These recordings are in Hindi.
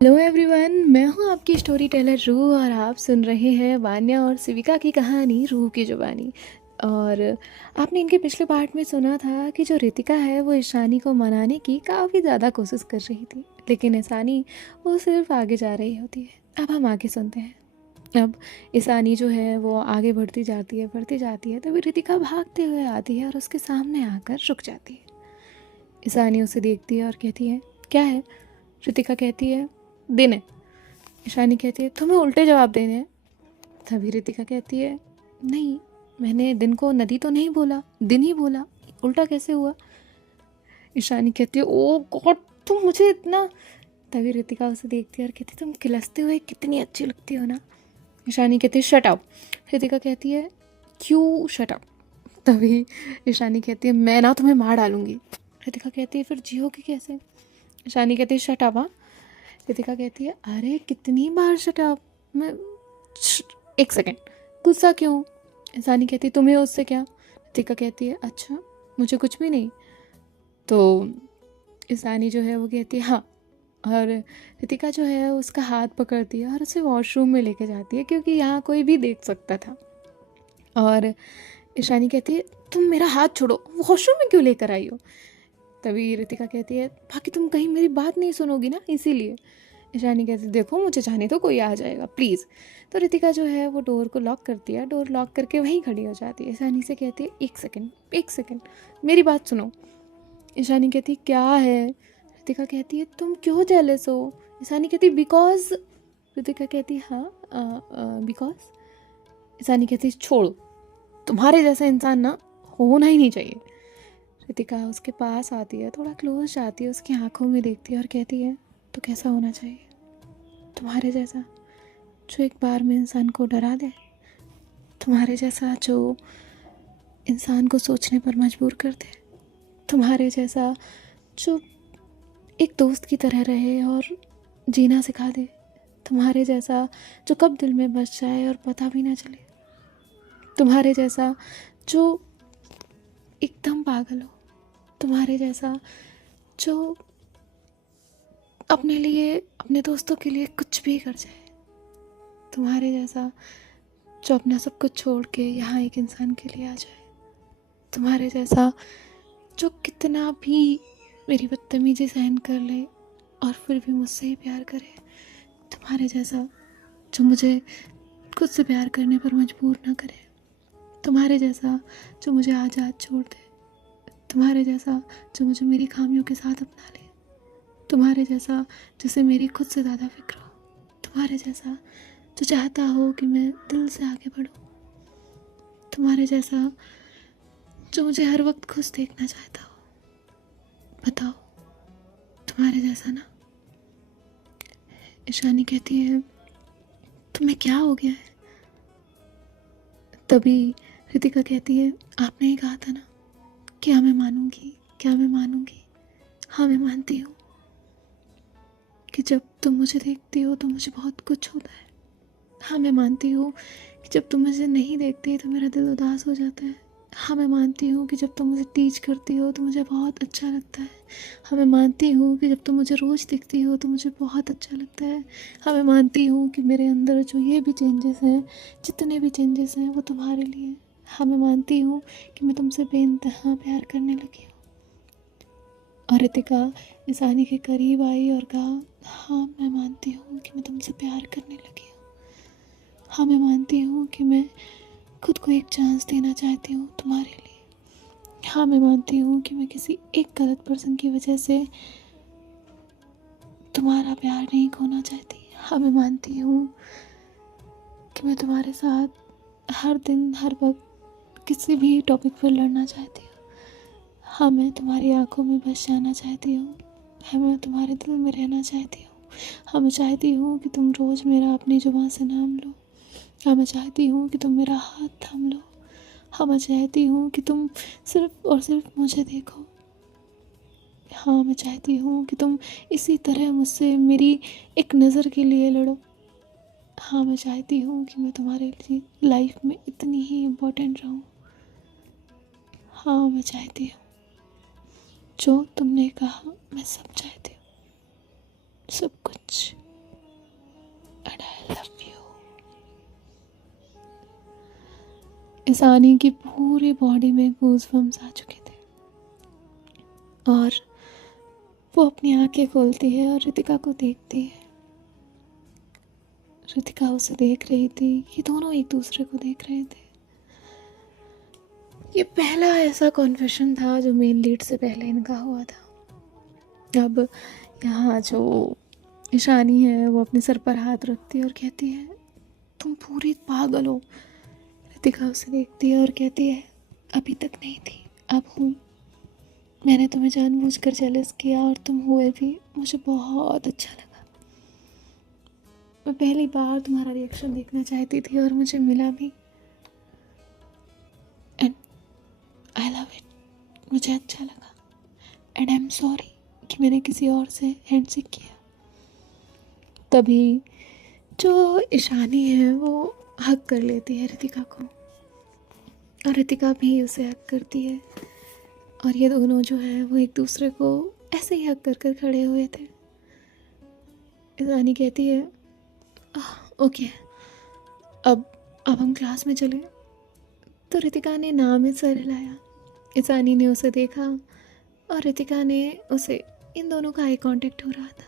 हेलो एवरीवन, मैं हूँ आपकी स्टोरी टेलर रूह और आप सुन रहे हैं वान्या और सिविका की कहानी रूह की जुबानी। और आपने इनके पिछले पार्ट में सुना था कि जो रितिका है वो ईशानी को मनाने की काफ़ी ज़्यादा कोशिश कर रही थी, लेकिन ईशानी वो सिर्फ आगे जा रही होती है। अब हम आगे सुनते हैं। अब ईशानी जो है वो आगे बढ़ती जाती है तभी रितिका भागते हुए आती है और उसके सामने आकर रुक जाती है। ईशानी उसे देखती है और कहती है, क्या है? रितिका कहती है, दिन है। ईशानी कहती है, तुम्हें उल्टे जवाब देने हैं। तभी रितिका कहती है, नहीं, मैंने दिन को नदी तो नहीं बोला, दिन ही बोला, उल्टा कैसे हुआ? ईशानी कहती है, ओ गॉड, तुम मुझे इतना। तभी रितिका उसे देखती है और कहती है, तुम खिलसते हुए कितनी अच्छी लगती हो ना। ईशानी कहती है, शट अप। रितिका कहती है, क्यों शट अप? तभी ईशानी कहती है, मैं ना तुम्हें मार डालूंगी। रितिका कहती है, फिर जियोगी कैसे? ईशानी कहती है, शट अप। हाँ। रितिका कहती है, अरे कितनी बार शट अप। मैं एक सेकेंड, गुस्सा क्यों? ईशानी कहती है, तुम्हें उससे क्या? रितिका कहती है, अच्छा, मुझे कुछ भी नहीं। तो ईशानी जो है वो कहती है, हाँ। और रितिका जो है उसका हाथ पकड़ती है और उसे वॉशरूम में लेके जाती है क्योंकि यहाँ कोई भी देख सकता था। और ईशानी कहती है, तुम मेरा हाथ छोड़ो, वॉशरूम में क्यों लेकर आई हो? तभी रितिका कहती है, बाकी तुम कहीं मेरी बात नहीं सुनोगी ना, इसीलिए। ईशानी कहती, देखो मुझे जाने तो, कोई आ जाएगा प्लीज़। तो रितिका जो है वो डोर को लॉक करती है, डोर लॉक करके वहीं खड़ी हो जाती है। ईशानी से कहती है, एक सेकंड, एक सेकंड, मेरी बात सुनो। ईशानी कहती, क्या है? रितिका कहती है, तुम क्यों जेलस हो? ईशानी कहती, बिकॉज। रितिका कहती, हाँ, बिकॉज। ईशानी कहती, छोड़ो, तुम्हारे जैसा इंसान ना होना ही नहीं चाहिए। रितिका उसके पास आती है, थोड़ा क्लोज जाती है, उसकी आंखों में देखती है और कहती है, तो कैसा होना चाहिए? तुम्हारे जैसा जो एक बार में इंसान को डरा दे, तुम्हारे जैसा जो इंसान को सोचने पर मजबूर कर दे, तुम्हारे जैसा जो एक दोस्त की तरह रहे और जीना सिखा दे, तुम्हारे जैसा जो कब दिल में बस जाए और पता भी ना चले, तुम्हारे जैसा जो एकदम पागल हो, तुम्हारे जैसा जो अपने लिए, अपने दोस्तों के लिए कुछ भी कर जाए, तुम्हारे जैसा जो अपना सब कुछ छोड़ के यहाँ एक इंसान के लिए आ जाए, तुम्हारे जैसा जो कितना भी मेरी बदतमीजी सहन कर ले और फिर भी मुझसे ही प्यार करे, तुम्हारे जैसा जो मुझे खुद से प्यार करने पर मजबूर ना करे, तुम्हारे जैसा जो मुझे आज़ाद छोड़ दे, तुम्हारे जैसा जो मुझे मेरी खामियों के साथ अपना ले, तुम्हारे जैसा जिसे मेरी खुद से ज़्यादा फिक्र हो, तुम्हारे जैसा जो चाहता हो कि मैं दिल से आगे बढ़ूं, तुम्हारे जैसा जो मुझे हर वक्त खुश देखना चाहता हो। बताओ, तुम्हारे जैसा ना। ईशानी कहती है, तुम्हें क्या हो गया है? तभी रितिका कहती है, आपने ही कहा था ना, क्या मैं मानूंगी, क्या मैं मानूंगी? हाँ, मैं मानती हूँ कि जब तुम मुझे देखती हो तो मुझे बहुत कुछ होता है। हाँ, मैं मानती हूँ कि जब तुम मुझे नहीं देखती तो मेरा दिल उदास हो जाता है। हाँ, मैं मानती हूँ कि जब तुम मुझे टीच करती हो तो मुझे बहुत अच्छा लगता है। हाँ, मैं मानती हूँ कि जब तुम मुझे रोज़ दिखती हो तो मुझे बहुत अच्छा लगता है। हाँ, मैं मानती हूँ कि मेरे अंदर जो ये भी चेंजेस हैं, जितने भी चेंजेस हैं, वो तुम्हारे लिए। हाँ, मैं मानती हूँ कि मैं तुमसे बेइंतहा प्यार करने लगी हूँ। और रितिका ईशानी के करीब आई और कहा, हाँ, मैं मानती हूँ कि मैं तुमसे प्यार करने लगी हूँ। हाँ, मैं मानती हूँ कि मैं खुद को एक चांस देना चाहती हूँ तुम्हारे लिए। हाँ, मैं मानती हूँ कि मैं किसी एक गलत पर्सन की वजह से तुम्हारा प्यार नहीं खोना चाहती। हाँ, मैं मानती हूँ कि मैं तुम्हारे साथ हर दिन हर वक्त किसी भी टॉपिक पर लड़ना चाहती हूँ। हाँ, मैं तुम्हारी आंखों में बस जाना चाहती हूँ। हाँ, मैं तुम्हारे दिल में रहना चाहती हूँ। हाँ, मैं चाहती हूँ कि तुम रोज़ मेरा अपनी जुबान से नाम लो। हाँ, मैं चाहती हूँ कि तुम मेरा हाथ थाम लो। हाँ, मैं चाहती हूँ कि तुम सिर्फ और सिर्फ मुझे देखो। हाँ, मैं चाहती हूँ कि तुम इसी तरह मुझसे मेरी एक नज़र के लिए लड़ो। हाँ, मैं चाहती हूँ कि मैं तुम्हारे लिए लाइफ में इतनी ही इम्पोर्टेंट रहूँ। हाँ, मैं चाहती हूँ जो तुमने कहा, मैं सब चाहती हूँ, सब कुछ। ईशानी की पूरी बॉडी में गूज़बम्स आ चुके थे और वो अपनी आंखें खोलती है और रितिका को देखती है। रितिका उसे देख रही थी, ये दोनों एक दूसरे को देख रहे थे। ये पहला ऐसा कॉन्फेशन था जो मेन लीड से पहले इनका हुआ था। अब यहाँ जो ईशानी है वो अपने सर पर हाथ रखती है और कहती है तुम पूरी पागल हो। रितिका उसे देखती है और कहती है अभी तक नहीं थी, अब हूँ। मैंने तुम्हें जानबूझकर जेलस किया और तुम हुए भी, मुझे बहुत अच्छा लगा। मैं पहली बार तुम्हारा रिएक्शन देखना चाहती थी और मुझे मिला भी, एंड आई लव इट। मुझे अच्छा लगा एंड आई एम सॉरी कि मैंने किसी और से हैंडशेक किया। तभी जो ईशानी है वो हक कर लेती है रितिका को और रितिका भी उसे हक करती है और ये दोनों जो है वो एक दूसरे को ऐसे ही हक कर कर खड़े हुए थे। ईशानी कहती है ओके अब हम क्लास में चले। तो रितिका ने नाम में सर हिलाया। ईशानी ने उसे देखा और रितिका ने उसे, इन दोनों का आई कांटेक्ट हो रहा था।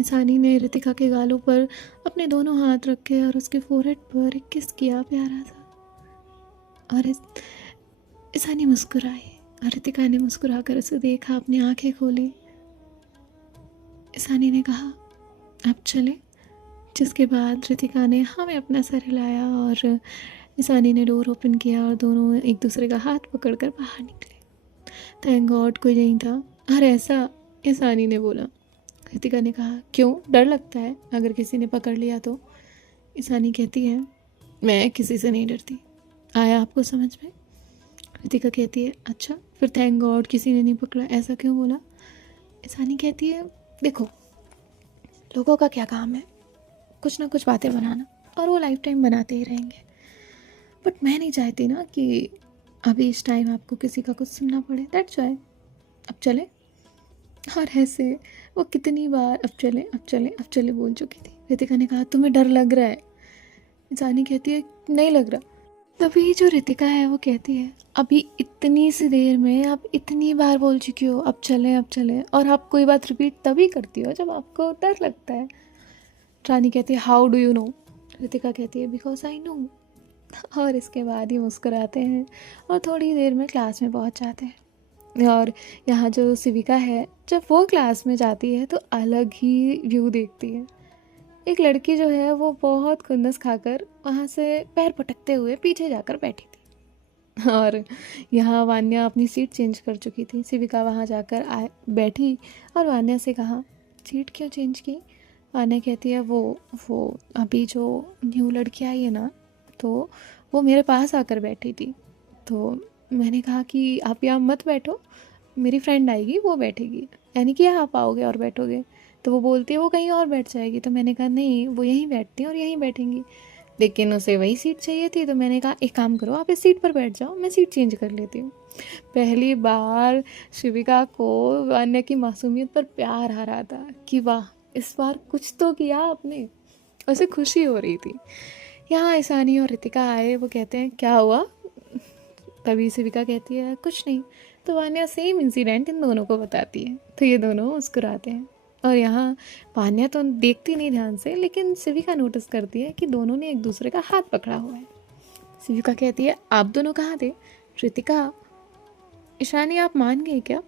ईशानी ने रितिका के गालों पर अपने दोनों हाथ रखे और उसके फोरहेड पर एक किस किया प्यारा सा। और ईशानी मुस्कुराई और रितिका ने मुस्कुराकर उसे देखा, अपनी आंखें खोली। ईशानी ने कहा अब चले, जिसके बाद रितिका ने हमें अपना सर हिलाया और ईशानी ने डोर ओपन किया और दोनों एक दूसरे का हाथ पकड़कर बाहर निकले। थैंक गॉड कोई नहीं था। अरे ऐसा, ईशानी ने बोला। रितिका ने कहा क्यों, डर लगता है अगर किसी ने पकड़ लिया तो? ईशानी कहती है मैं किसी से नहीं डरती। आया आपको समझ में? रितिका कहती है अच्छा फिर थैंक गॉड किसी ने नहीं पकड़ा, ऐसा क्यों बोला? ईशानी कहती है देखो लोगों का क्या काम है, कुछ ना कुछ बातें बनाना, और वो लाइफ टाइम बनाते ही रहेंगे। बट मैं नहीं चाहती ना कि अभी इस टाइम आपको किसी का कुछ सुनना पड़े, दैट्स व्हाई। अब चले। और ऐसे वो कितनी बार अब चले अब चले अब चले बोल चुकी थी। रितिका ने कहा तुम्हें डर लग रहा है? ईशानी कहती है नहीं लग रहा। तभी जो रितिका है वो कहती है अभी इतनी सी देर में आप इतनी बार बोल चुकी हो अब चलें, और आप कोई बात रिपीट तभी करती हो जब आपको डर लगता है। रानी कहती है how do you know? Ritika कहती है बिकॉज आई नो। और इसके बाद ही मुस्कुराते हैं और थोड़ी देर में क्लास में पहुंच जाते हैं। और यहाँ जो सिविका है जब वो क्लास में जाती है तो अलग ही व्यू देखती है। एक लड़की जो है वो बहुत खुन्नस खाकर वहाँ से पैर पटकते हुए पीछे जाकर बैठी थी। और यहाँ वान्या अपनी सीट चेंज कर चुकी थी। सिविका वहाँ जाकर बैठी और वान्या से कहा सीट क्यों चेंज की? वान्या कहती है वो अभी जो न्यू लड़की आई है ना, तो वो मेरे पास आकर बैठी थी, तो मैंने कहा कि आप यहाँ मत बैठो, मेरी फ्रेंड आएगी वो बैठेगी, यानी कि आप आओगे और बैठोगे। तो वो बोलती है वो कहीं और बैठ जाएगी। तो मैंने कहा नहीं वो यहीं बैठती हैं और यहीं बैठेंगी, लेकिन उसे वही सीट चाहिए थी। तो मैंने कहा एक काम करो आप इस सीट पर बैठ जाओ, मैं सीट चेंज कर लेती हूँ। पहली बार शिविका को वान्या की मासूमियत पर प्यार आ रहा था कि वाह इस बार कुछ तो किया आपने, उसे खुशी हो रही थी। यहाँ ईशानी और रितिका आए, वो कहते हैं क्या हुआ? तभी शिविका कहती है कुछ नहीं। तो वान्या सेम इंसिडेंट इन दोनों को बताती है, तो ये दोनों मुस्कुराते हैं। और यहाँ वान्या तो देखती नहीं ध्यान से, लेकिन शिविका नोटिस करती है कि दोनों ने एक दूसरे का हाथ पकड़ा हुआ है। शिविका कहती है आप दोनों कहाँ थे? रितिका ईशानी आप मान गई क्या?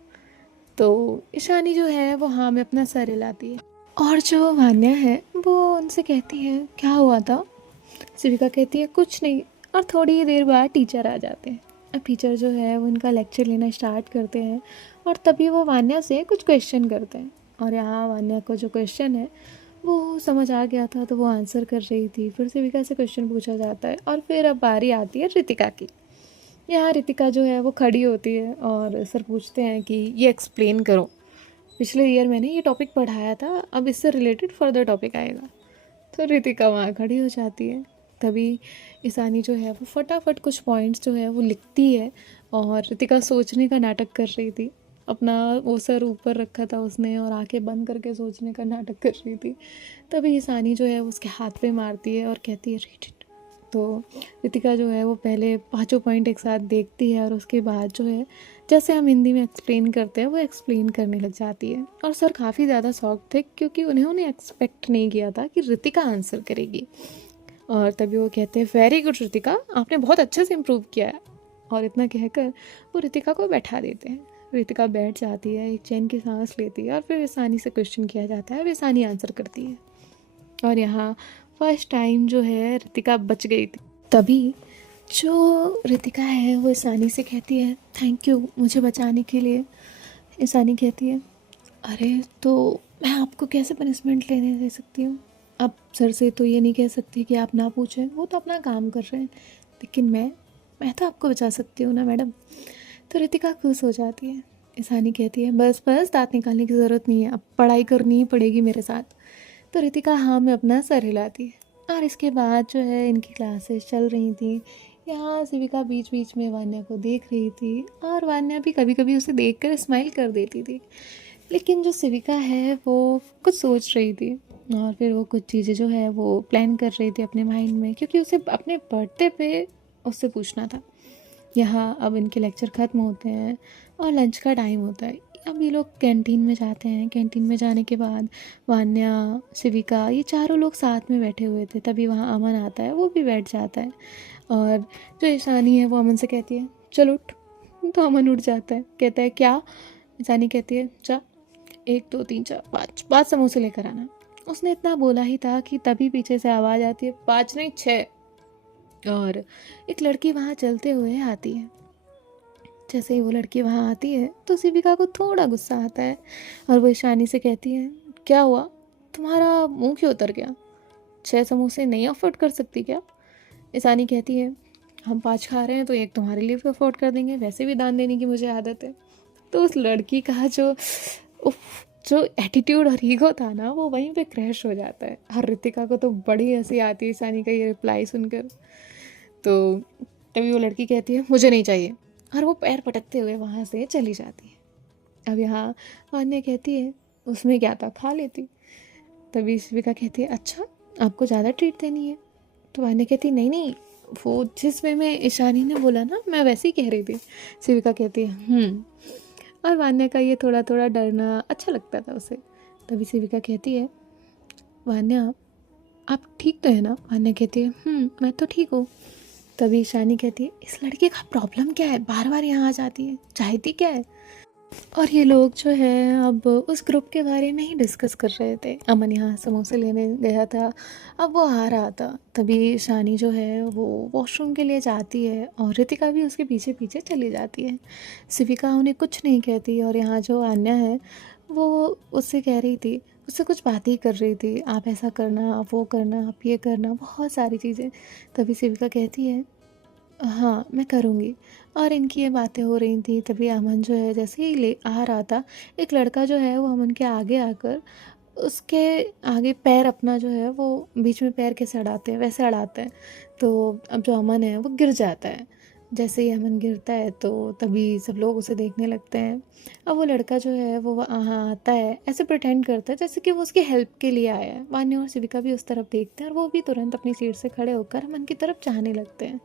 तो ईशानी जो है वो हाँ में अपना सर हिलाती है। और जो वान्या है वो उनसे कहती है क्या हुआ था? शिविका कहती है कुछ नहीं। और थोड़ी ही देर बाद टीचर आ जाते हैं। अब टीचर जो है वो उनका लेक्चर लेना स्टार्ट करते हैं और तभी वो वान्या से कुछ क्वेश्चन करते हैं। और यहाँ वान्या को जो क्वेश्चन है वो समझ आ गया था, तो वो आंसर कर रही थी। फिर शिविका से क्वेश्चन पूछा जाता है और फिर अब बारी आती है रितिका की। यहाँ रितिका जो है वो खड़ी होती है और सर पूछते हैं कि ये एक्सप्लेन करो, पिछले ईयर मैंने ये टॉपिक पढ़ाया था, अब इससे रिलेटेड फर्दर टॉपिक आएगा। तो रितिका वहाँ खड़ी हो जाती है। तभी ईशानी जो है वो फटाफट कुछ पॉइंट्स जो है वो लिखती है और रितिका सोचने का नाटक कर रही थी। अपना वो सर ऊपर रखा था उसने और आंखें बंद करके सोचने का नाटक कर रही थी। तभी ईशानी जो है उसके हाथ पे मारती है और कहती है रीड इट। तो रितिका जो है वो पहले पाँचों पॉइंट एक साथ देखती है और उसके बाद जो है जैसे हम हिंदी में एक्सप्लेन करते हैं वो एक्सप्लेन करने लग जाती है। और सर काफ़ी ज़्यादा शॉक थे क्योंकि उन्होंने एक्सपेक्ट नहीं किया था कि रितिका आंसर करेगी। और तभी वो कहते हैं वेरी गुड रितिका, आपने बहुत अच्छे से इम्प्रूव किया है। और इतना कहकर वो रितिका को बैठा देते हैं। रितिका बैठ जाती है, एक चैन की सांस लेती है और फिर विसानी से क्वेश्चन किया जाता है। विसानी आंसर करती है और यहाँ फर्स्ट टाइम जो है रितिका बच गई थी। तभी जो रितिका है वो ईशानी से कहती है थैंक यू मुझे बचाने के लिए। ईशानी कहती है अरे तो मैं आपको कैसे पनिशमेंट लेने दे सकती हूँ, अब सर से तो ये नहीं कह सकती कि आप ना पूछें, वो तो अपना काम कर रहे हैं, लेकिन मैं तो आपको बचा सकती हूँ ना मैडम। तो रितिका खुश हो जाती है। ईशानी कहती है बस बस दांत निकालने की ज़रूरत नहीं है, अब पढ़ाई करनी ही पड़ेगी मेरे साथ। तो रितिका हाँ में अपना सर हिलाती है। और इसके बाद जो है इनकी क्लासेस चल रही थी। यहाँ शिविका बीच बीच में वान्या को देख रही थी और वान्या भी कभी कभी उसे देखकर स्माइल कर देती थी। लेकिन जो शिविका है वो कुछ सोच रही थी और फिर वो कुछ चीज़ें जो है वो प्लान कर रही थी अपने माइंड में, क्योंकि उसे अपने बर्थडे पे उससे पूछना था। यहाँ अब इनके लेक्चर ख़त्म होते हैं और लंच का टाइम होता है। अब ये लोग कैंटीन में जाते हैं। कैंटीन में जाने के बाद वान्या, शिविका ये चारों लोग साथ में बैठे हुए थे। तभी वहाँ अमन आता है, वो भी बैठ जाता है और जो ईशानी है वो अमन से कहती है चल उठ। तो अमन उठ जाता है, कहता है क्या। ईशानी कहती है जा 1 2 3 4 5 5 समोसे लेकर आना। उसने इतना बोला ही था कि तभी पीछे से आवाज़ आती है 5 नहीं 6। और एक लड़की वहाँ चलते हुए आती है। जैसे ही वो लड़की वहाँ आती है तो शिविका को थोड़ा गुस्सा आता है और वो ईशानी से कहती है क्या हुआ, तुम्हारा मुंह क्यों उतर गया, 6 समोसे नहीं अफोर्ड कर सकती क्या। ईशानी कहती है हम 5 खा रहे हैं तो 1 तुम्हारे लिए भी अफोर्ड कर देंगे, वैसे भी दान देने की मुझे आदत है। तो उस लड़की का उफ, जो एटीट्यूड और ईगो था ना वो वहीं पे क्रैश हो जाता है। और रितिका को तो बड़ी हंसी आती है ईशानी का ये रिप्लाई सुनकर। तो तभी वो लड़की कहती है मुझे नहीं चाहिए और वो पैर पटकते हुए वहाँ से चली जाती है। अब यहाँ वान्या कहती है उसमें क्या था, खा लेती। तभी शिविका कहती है अच्छा आपको ज़्यादा ट्रीट देनी है। तो वान्या कहती नहीं नहीं, वो जिस वे में ईशानी ने बोला ना मैं वैसे ही कह रही थी। शिविका कहती है और वान्या का ये थोड़ा थोड़ा डरना अच्छा लगता था उसे। तभी शिविका कहती है वान्या आप ठीक तो है ना। वान्या कहती है मैं तो ठीक हूँ। तभी ईशानी कहती है इस लड़के का प्रॉब्लम क्या है, बार बार यहाँ आ जाती है, चाहती क्या है। और ये लोग जो है अब उस ग्रुप के बारे में ही डिस्कस कर रहे थे। अमन यहाँ समोसे लेने गया था, अब वो आ रहा था। तभी ईशानी जो है वो वॉशरूम के लिए जाती है और रितिका भी उसके पीछे पीछे चली जाती है। शिविका उन्हें कुछ नहीं कहती और यहाँ जो आन्या है वो उससे कह रही थी, उससे कुछ बातें कर रही थी, आप ऐसा करना, आप वो करना, आप ये करना, बहुत सारी चीज़ें। तभी शिविका कहती है हाँ मैं करूँगी। और इनकी ये बातें हो रही थी। तभी अमन जो है जैसे ही ले आ रहा था, एक लड़का जो है वो अमन के आगे आकर उसके आगे पैर अपना जो है वो बीच में पैर कैसे अड़ाते हैं वैसे अड़ाते हैं। तो अब जो अमन है वो गिर जाता है। जैसे ही अमन गिरता है तो तभी सब लोग उसे देखने लगते हैं। अब वो लड़का जो है वो वहाँ आता है, ऐसे प्रिटेंड करता है जैसे कि वो उसकी हेल्प के लिए आया है। वान्या और शिविका भी उस तरफ देखते हैं और वो भी तुरंत अपनी सीट से खड़े होकर अमन की तरफ जाने लगते हैं।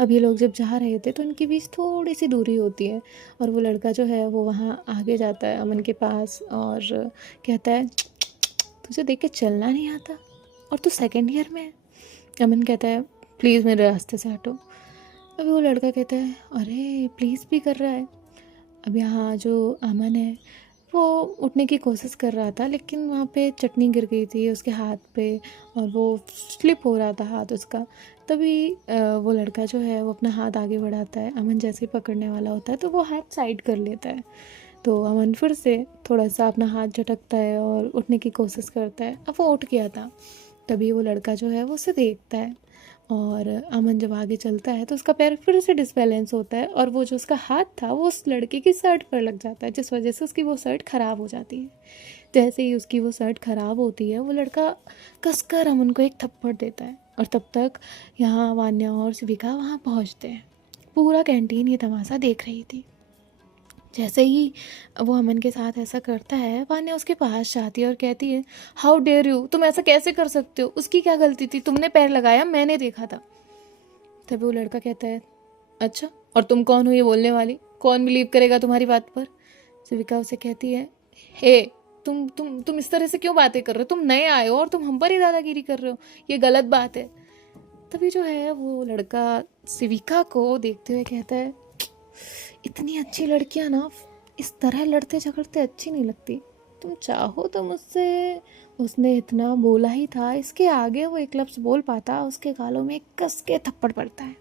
अब ये लोग जब जा रहे थे तो इनके बीच थोड़ी सी दूरी होती है और वो लड़का जो है वो वहाँ आगे जाता है अमन के पास और कहता है तुझे देख के चलना नहीं आता और तू सेकंड ईयर में है। अमन कहता है प्लीज़ मेरे रास्ते से हटो। अभी वो लड़का कहता है अरे प्लीज़ भी कर रहा है। अब यहाँ जो अमन है वो उठने की कोशिश कर रहा था, लेकिन वहाँ पे चटनी गिर गई थी उसके हाथ पे और वो स्लिप हो रहा था हाथ उसका। तभी वो लड़का जो है वो अपना हाथ आगे बढ़ाता है, अमन जैसे ही पकड़ने वाला होता है तो वो हाथ साइड कर लेता है। तो अमन फिर से थोड़ा सा अपना हाथ झटकता है और उठने की कोशिश करता है। अब वो उठ गया था। तभी वो लड़का जो है वो उसे देखता है और अमन जब आगे चलता है तो उसका पैर फिर से डिसबैलेंस होता है और वो जो उसका हाथ था वो उस लड़के की शर्ट पर लग जाता है, जिस वजह से उसकी वो शर्ट ख़राब हो जाती है। जैसे ही उसकी वो शर्ट ख़राब होती है वो लड़का कसकर अमन को एक थप्पड़ देता है और तब तक यहाँ वान्या और शिविका वहाँ पहुँचते हैं। पूरा कैंटीन ये तमाशा देख रही थी। जैसे ही वो अमन के साथ ऐसा करता है वान्या उसके पास जाती है और कहती है हाउ डेयर यू, तुम ऐसा कैसे कर सकते हो, उसकी क्या गलती थी, तुमने पैर लगाया मैंने देखा था। तभी वो लड़का कहता है, अच्छा और तुम कौन हो ये बोलने वाली, कौन बिलीव करेगा तुम्हारी बात पर। शिविका उसे कहती है, हे तुम इस तरह से क्यों बातें कर रहे हो, तुम नए आए हो और तुम हम पर ही दादागिरी कर रहे हो, ये गलत बात है। तभी जो है वो लड़का शिविका को देखते हुए कहता है, इतनी अच्छी लड़कियां ना इस तरह लड़ते झगड़ते अच्छी नहीं लगती, तुम चाहो तो मुझसे। उसने इतना बोला ही था, इसके आगे वो एक लफ्ज़ बोल पाता, उसके गालों में कस के थप्पड़ पड़ता है।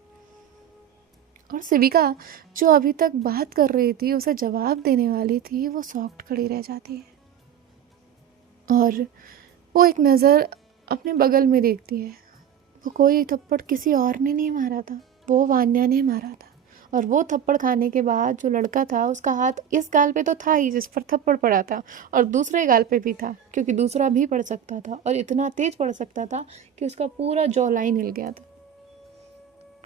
और शिविका जो अभी तक बात कर रही थी, उसे जवाब देने वाली थी, वो सॉफ्ट खड़ी रह जाती है और वो एक नज़र अपने बगल में देखती है। वो कोई थप्पड़ किसी और ने नहीं मारा था, वो वान्या ने मारा था। और वो थप्पड़ खाने के बाद जो लड़का था, उसका हाथ इस गाल पे तो था ही जिस पर थप्पड़ पड़ा था, और दूसरे गाल पे भी था, क्योंकि दूसरा भी पड़ सकता था और इतना तेज पड़ सकता था कि उसका पूरा जॉ लाइन हिल गया था।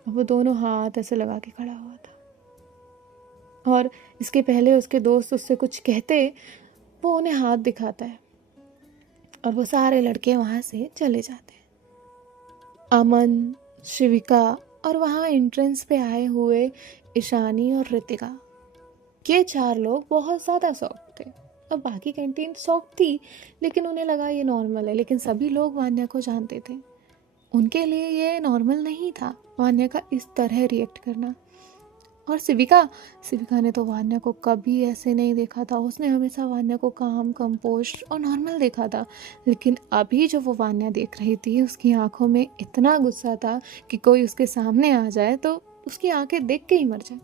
वो दोनों हाथ ऐसे लगा के खड़ा हुआ था और इसके पहले उसके दोस्त उससे कुछ कहते, वो उन्हें हाथ दिखाता है और वो सारे लड़के वहाँ से चले जाते हैं। अमन, शिविका और वहाँ एंट्रेंस पे आए हुए ईशानी और रितिका, ये 4 लोग बहुत ज़्यादा शॉक्ड थे। अब बाकी कैंटीन शॉक थी, लेकिन उन्हें लगा ये नॉर्मल है। लेकिन सभी लोग वान्या को जानते थे, उनके लिए ये नॉर्मल नहीं था वान्या का इस तरह रिएक्ट करना। और शिविका ने तो वान्या को कभी ऐसे नहीं देखा था। उसने हमेशा वान्या को काम, कंपोस्ट और नॉर्मल देखा था। लेकिन अभी जो वो वान्या देख रही थी, उसकी आंखों में इतना गुस्सा था कि कोई उसके सामने आ जाए तो उसकी आंखें देख के ही मर जाए।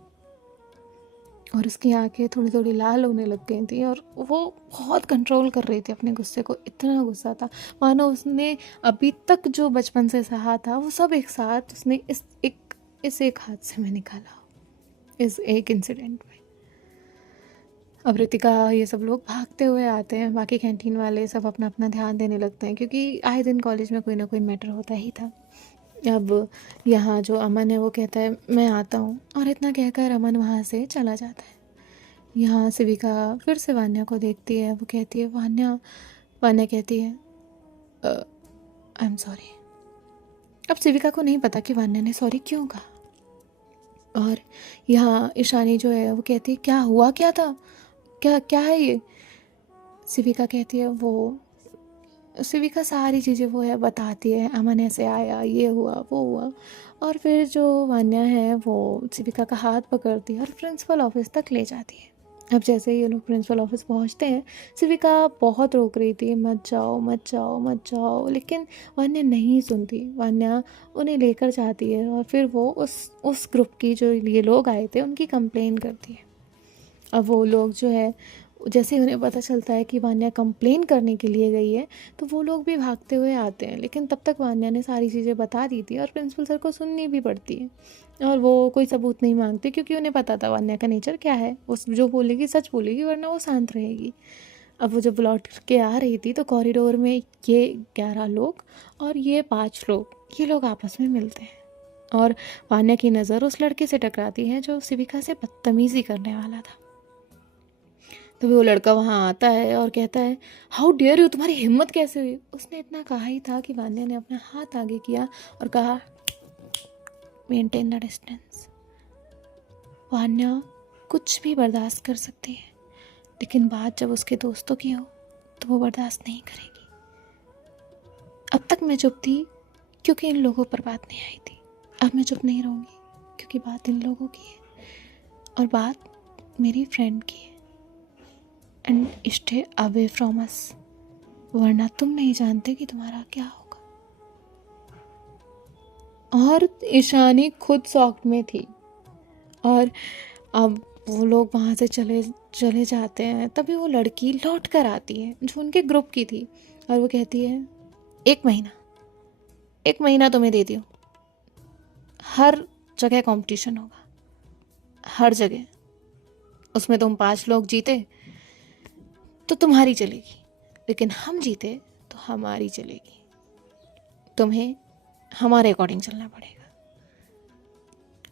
और उसकी आंखें थोड़ी थोड़ी लाल होने लग गई थी और वो बहुत कंट्रोल कर रही थी अपने गुस्से को। इतना गुस्सा था मानो उसने अभी तक जो बचपन से सहा था, वो सब एक साथ उसने इस एक हादसे में निकाला, इस एक इंसिडेंट में। अब रितिका, ये सब लोग भागते हुए आते हैं। बाकी कैंटीन वाले सब अपना अपना ध्यान देने लगते हैं, क्योंकि आए दिन कॉलेज में कोई ना कोई मैटर होता ही था। अब यहाँ जो अमन है वो कहता है, मैं आता हूँ, और इतना कहकर अमन वहाँ से चला जाता है। यहाँ शिविका फिर से वान्या को देखती है। वो कहती है, वान्या कहती है, आई एम सॉरी। अब शिविका को नहीं पता कि वान्या ने सॉरी क्यों कहा। और यहाँ ईशानी जो है वो कहती है, क्या हुआ, क्या था, क्या क्या है ये। शिविका सारी चीज़ें वो है बताती है, अमन ऐसे आया, ये हुआ, वो हुआ। और फिर जो वान्या है वो शिविका का हाथ पकड़ती है और प्रिंसिपल ऑफिस तक ले जाती है। अब जैसे ये लोग प्रिंसिपल ऑफिस पहुंचते हैं, शिविका बहुत रोक रही थी, मत जाओ मत जाओ मत जाओ, लेकिन वान्या नहीं सुनती। वान्या उन्हें लेकर जाती है और फिर वो उस ग्रुप की जो ये लोग आए थे उनकी कंप्लेन करती है। अब वो लोग जो है, जैसे उन्हें पता चलता है कि वान्या कंप्लेन करने के लिए गई है, तो वो लोग भी भागते हुए आते हैं। लेकिन तब तक वान्या ने सारी चीज़ें बता दी थी और प्रिंसिपल सर को सुननी भी पड़ती है, और वो कोई सबूत नहीं मांगते, क्योंकि उन्हें पता था वान्या का नेचर क्या है। वो जो बोलेगी सच बोलेगी, वरना वो शांत रहेगी। अब वो जब लौट के आ रही थी तो कॉरिडोर में ये 11 लोग और ये 5 लोग, ये लोग आपस में मिलते हैं और वान्या की नज़र उस लड़के से टकराती है जो शिविका से बदतमीज़ी करने वाला था। तभी वो लड़का वहाँ आता है और कहता है, हाउ डेयर यू, तुम्हारी हिम्मत कैसे हुई। उसने इतना कहा ही था कि वान्या ने अपना हाथ आगे किया और कहा, मेंटेन द डिस्टेंस। वान्या कुछ भी बर्दाश्त कर सकती है, लेकिन बात जब उसके दोस्तों की हो तो वो बर्दाश्त नहीं करेगी। अब तक मैं चुप थी क्योंकि इन लोगों पर बात नहीं आई थी। अब मैं चुप नहीं रहूँगी क्योंकि बात इन लोगों की है और बात मेरी फ्रेंड की है। And stay away from us, वरना तुम नहीं जानते कि तुम्हारा क्या होगा। और ईशानी खुद शॉक में थी। और अब वो लोग वहाँ से चले जाते हैं। तभी वो लड़की लौट कर आती है जो उनके ग्रुप की थी और वो कहती है, 1 महीना तुम्हें दे दियो, हर जगह कंपटीशन होगा, हर जगह। उसमें तुम 5 लोग जीते तो तुम्हारी चलेगी, लेकिन हम जीते तो हमारी चलेगी। तुम्हें हमारे अकॉर्डिंग चलना पड़ेगा।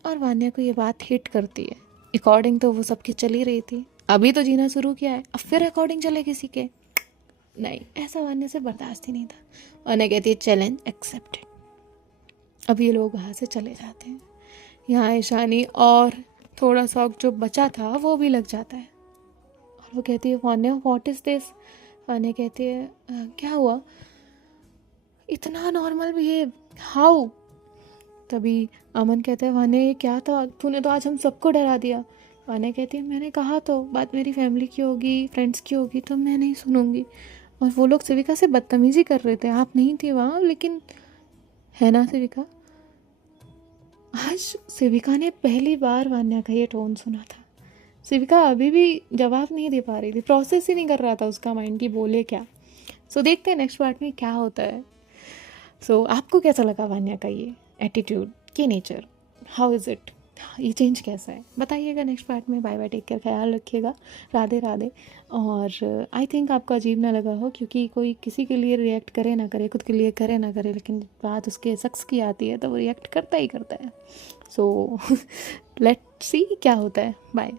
और वान्या को ये बात हिट करती है। अकॉर्डिंग तो वो सबकी चली रही थी, अभी तो जीना शुरू किया है, अब फिर अकॉर्डिंग चले किसी के। नहीं, ऐसा वान्या से बर्दाश्त ही नहीं था। वान्या कहती है, चैलेंज एक्सेप्टेड। अब ये लोग वहाँ से चले जाते हैं यहाँ ईशानी और थोड़ा सा जो बचा था वो भी लग जाता है। और वो कहती है Vanya what is this. Vanya कहती है क्या हुआ, इतना नॉर्मल बिहेव, हाउ। तभी अमन कहता है वान्या ये क्या था, तूने तो आज हम सबको डरा दिया। वान्या कहती है मैंने कहा तो बात मेरी फैमिली की होगी, फ्रेंड्स की होगी, तो मैं नहीं सुनूंगी। और वो लोग सिविका से बदतमीजी कर रहे थे, आप नहीं थी वहाँ, लेकिन है ना सिविका। आज सिविका ने पहली बार वान्या का ये टोन सुना था। सिविका अभी भी जवाब नहीं दे पा रही थी, प्रोसेस ही नहीं कर रहा था उसका माइंड की बोले क्या। सो देखते हैं नेक्स्ट पार्ट में क्या होता है। सो आपको कैसा लगा वान्या का ये एटीट्यूड, ये नेचर, हाउ इज़ इट, ये चेंज कैसा है, बताइएगा नेक्स्ट पार्ट में। बाय बाय, टेक केयर, ख्याल रखिएगा, राधे राधे। और आई थिंक आपको अजीब ना लगा हो, क्योंकि कोई किसी के लिए रिएक्ट करे ना करे, खुद के लिए करे ना करे, लेकिन बात उसके शख्स की आती है तो वो रिएक्ट करता ही करता है। सो लेट्स सी क्या होता है। बाय।